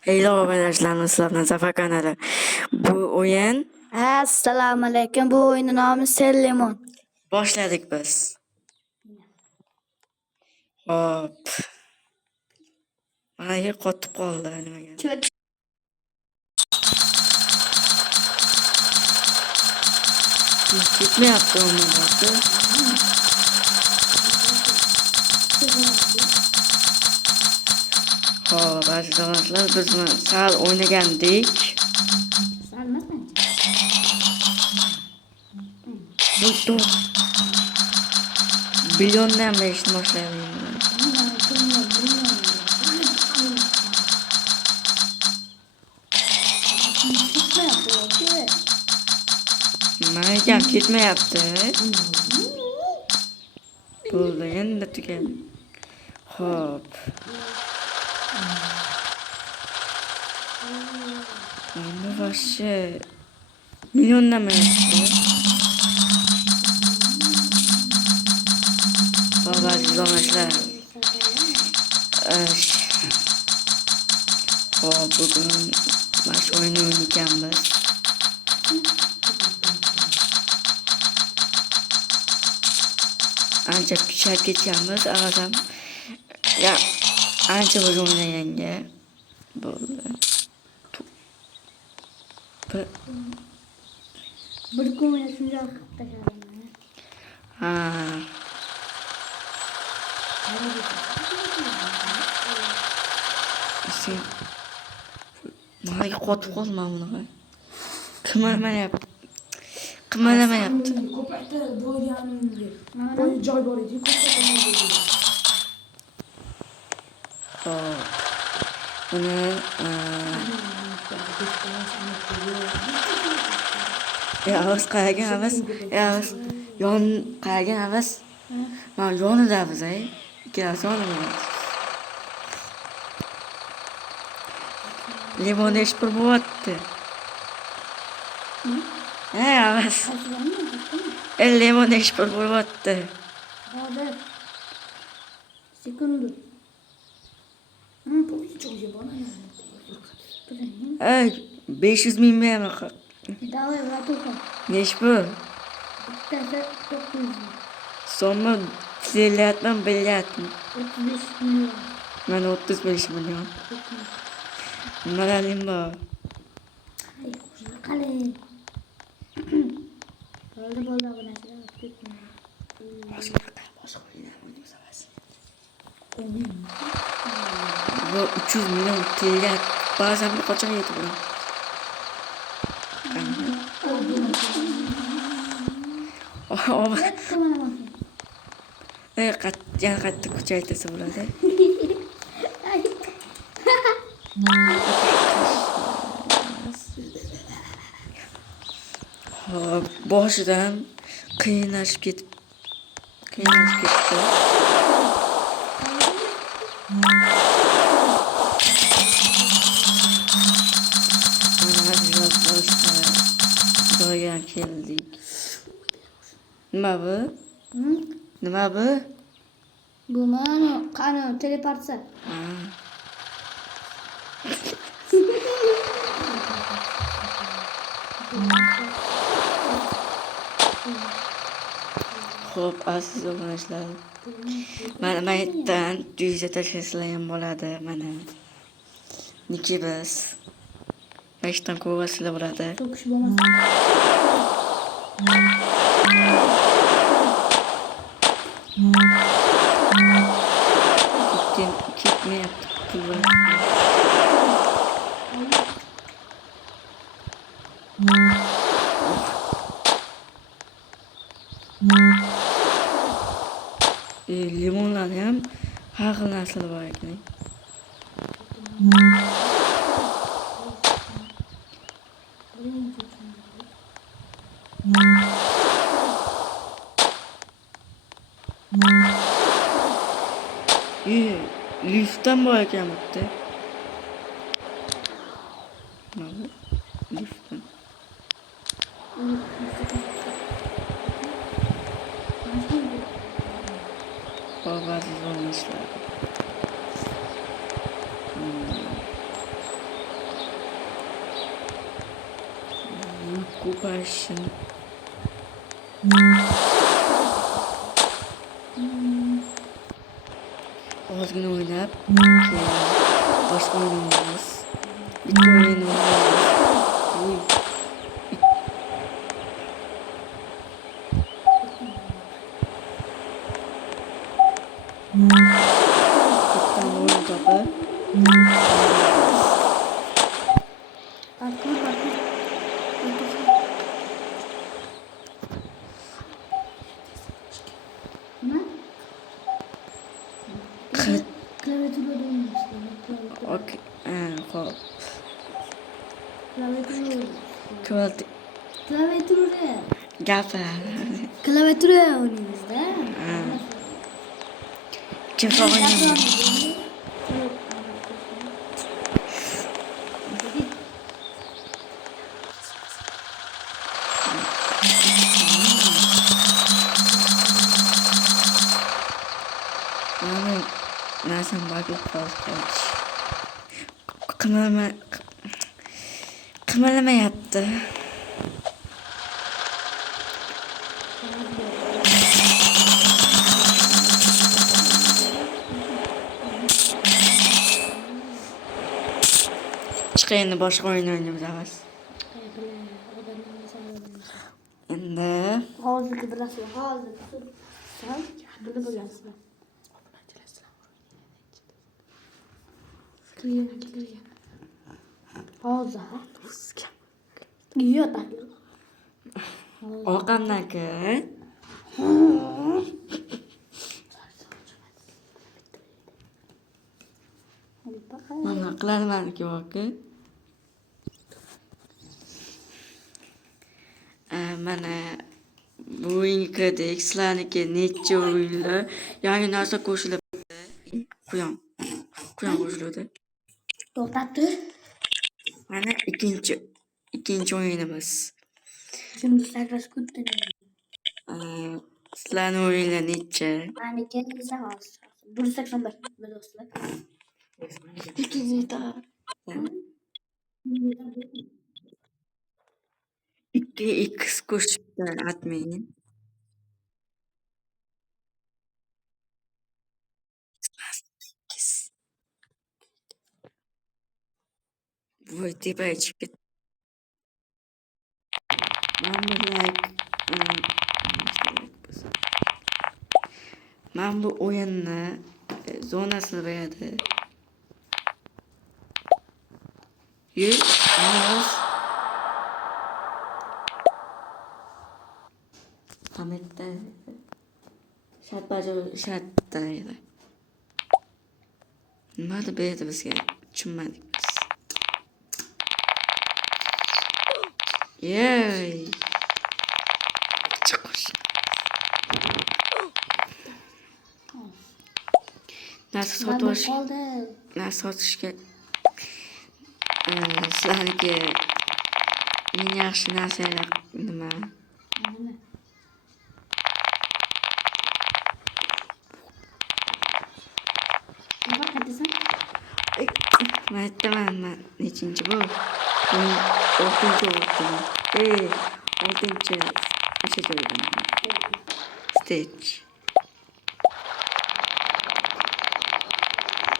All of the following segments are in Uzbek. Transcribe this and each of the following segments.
Hello arkadaşlar, nasılsınız? Zafer kanalı. Bu oyun Assalomu alaykum. Bu o'yinning nomi Sellemon. boshladik biz. Hop. Mana yer qotib qoldi nimaga? Ketmayapti umuman. Hop, aziz do'stlar, biz sal o'ynagandik. Dur. Milyondan berishni boshlayman. Mana ekan ketmayapti. Bo'ldi, endi tugadi. Hop. Endi вообще milyondan berishdi. Hop, aziz do'stlar. Hop, bugun mana shu o'yinni o'ynaykanmiz. Ancha kuchayib ketganmiz, avval ya ancha bo'lgan o'ynaganga bo'ldi. Bir kun shunday qilib tashladim. Ha. Sen nimaga qotib qolma bunaqa? Qimirlamayapti. Ko'pakda bo'lganimga joy bor edi, ko'pakda. Hop. Buni Yavuz qayerga havas? Yavuz yon qayerga havas? Mana yonidamiz, ikkalasi yonimizda. Limon ish bo'lyapti. Havas. Limon ish bo'lyapti. Hozir. Sekundu. Bu ichiga boradi. 500 ming bermi? Davay vatuha. Nesh bu? Bittasi 900 ming. So'mni silyapman, bilyapman. 35 milyon. Mana 35 milyon. Mana limbo. Ay, qalay. Bo'ldi bu narsalar ketmaydi. Bu 300 milyon TL. Bazen bir kaça yedi buna. Yana qattiq kuchaytirsa bo'ladi. Hop, boshidan qiynalib ketdi. Do'ya keldik. Nima bu? Nima bu? Bu mana qani teleportsa. Xo'p, aziz do'stlar. Mana maytdan duyza tashlashlar ham bo'ladi, mana. Niki biz. Maytdan ko'rasizlar bo'ladi. To'kish bo'lmasa. Ketmayapti pul. Limonlar ham har xil narsalar bor ekan. Liftdan bor ekan bu yerda. Mana liftdan. Hop, aziz do'stlar. ko'parishim. Ozgina o'ynab, keyin boshqa o'yin o'ynaymiz. Bitta o'yin o'ynaymiz. Uy. Bitta o'yin topib, Parkur. Nima? qit. Klaviaturada o'ynaymiz. Okey. Xo'p. Klaviatura. Klaviatura Klaviatura. gapir. Klaviatura o'ynaymiz-da. Kim o'ynaydi? Mana narsam bag'ib qoldi. Qimirlamayapti. Chiqay endi boshqa o'yin o'ynaymiz avval. Endi Hozirgi bilasizlar, hozir sal bilib bo'lasizlar. Hozir. Yo'q. orqamdagi mana qilamanki yoki mana bu o'yinga kirdik. Sizlarniki necha o'yinlar yangi narsa qo'shilibdi. Quyon qo'shildi. To'xtab tur. Mana ikkinchi o'yinimiz. Şimdi sakrash kutdi. Sizlarning o'yinlar necha? Meniki esa hozir 181 do'stlar. Ikkinchi ikki x qo'shibdi admin. Voy tepaga chiqib ketdi. Men bu o'yinni zonasini beradi. Hamitda shartda edi. Nimani berdi bizga? Tushunmadik biz. Yey. Chiqish. Narsa sotishga sizlarniki eng yaxshi narsalar nima? Men aytaman, nechinchi bu? 6-chi o'rtam. 6-chi o'sha joydan. Stage.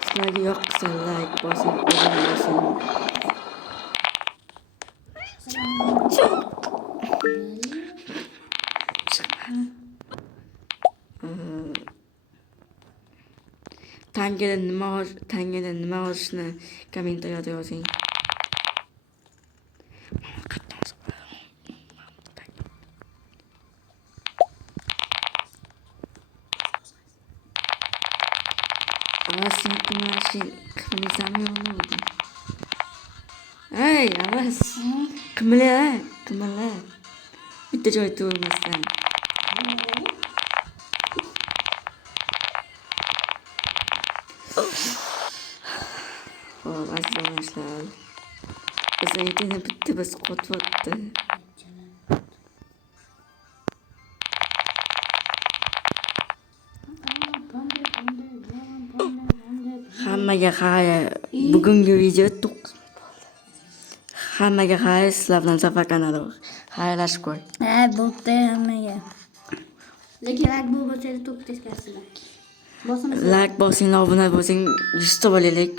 Sizlarga yoqsa like bosing, obuna bosing. Tangada nima olishni kommentariyada yozing. Hey, avaz. Qimla. Bitta joy turmasdan. Aziz do'stlar. Biz internet bitta bas qo'tyapti. Hammaga bugungi video Hammaga xayr, sizlar bilan Zafar kanali xayrlashib qo'y. Bo'pti hammaga. Lekin like bo'lmasa to'p teskasizlar. Bosimiz. Like bosing, obuna bo'lsang, 100 ta bo'laylik.